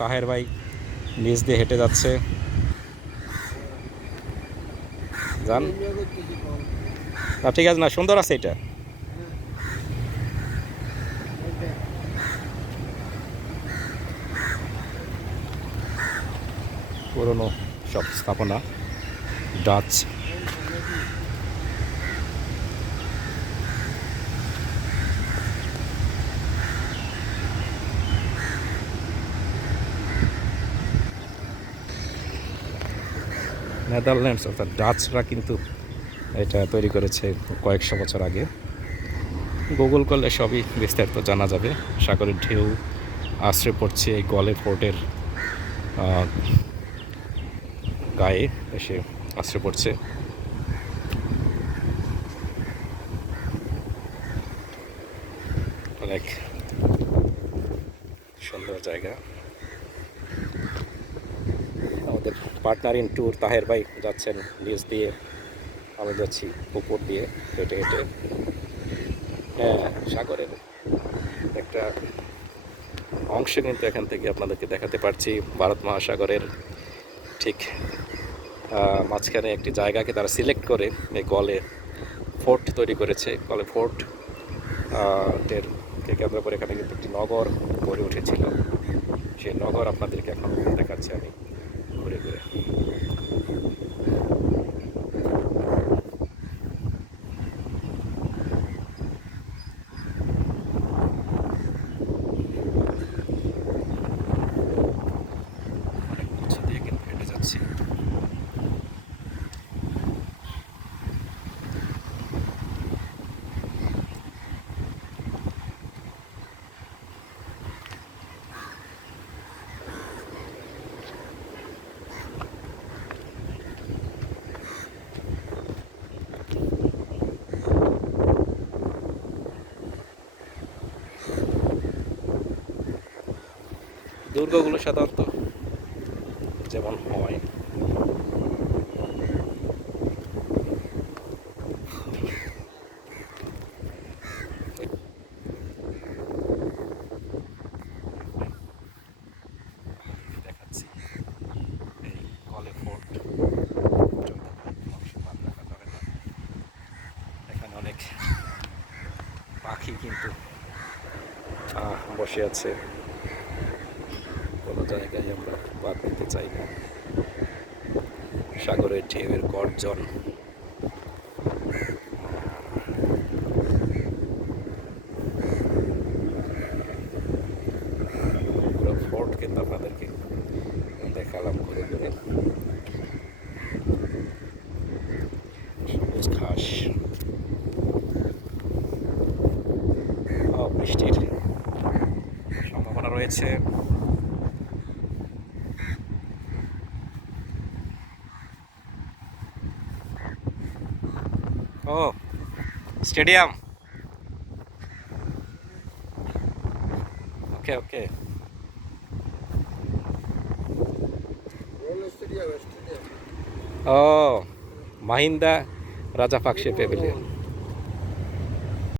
তাহের ভাই নিচ দিয়ে হেঁটে যাচ্ছে। যান না, ঠিক আছে, না সুন্দর আছে এটা। পুরনো সব স্থাপনা, ডাচ। নেদারল্যান্ডস অর্থাৎ ডাচরা কিন্তু এটা তৈরি করেছে কয়েকশো বছর আগে। গুগল করলে সবই বিস্তারিত জানা যাবে। সাগরের ঢেউ আশ্রয় পড়ছে এই গলে ফোর্টের গায়ে এসে আশ্রয় পড়ছে। অনেক সুন্দর জায়গা। আমাদের পার্টনার ইন ট্যুর তাহের ভাই যাচ্ছেন নিচ দিয়ে, আমি যাচ্ছি উপর দিয়ে হেঁটে হেঁটে। হ্যাঁ, সাগরের একটা অংশ কিন্তু এখান থেকে আপনাদেরকে দেখাতে পারছি। ভারত মহাসাগরের ঠিক মাঝখানে একটি জায়গাকে তারা সিলেক্ট করে এই গলে ফোর্ট তৈরি করেছে। গলে ফোর্ট কে কেন্দ্র করে এখানে কিন্তু একটি নগর গড়ে উঠেছিল। সেই নগর আপনাদেরকে এখন দেখাচ্ছি আমি ঘুরে ঘুরে। অনেক উঁচু দিয়ে কিন্তু হেঁটে যাচ্ছি। দুর্গগুলো সাধারণত যেমন হয় দেখাচ্ছি। এই কলে ফোর্ট এখানে অনেক পাখি কিন্তু বসে আছে। কোনো জায়গায় আমরা বাদ দিতে চাই না। সাগরের ঢেউয়ের গর্জন, পুরো ফোর্ট কিন্তু আপনাদেরকে দেখালাম ঘুরে ঘুরে। সবুজ ঘাস, বৃষ্টির সম্ভাবনা রয়েছে। ও স্টেডিয়াম, ওকে ওকে। ও মাহিন্দা রাজাপাকসে প্যাভিলিয়ন।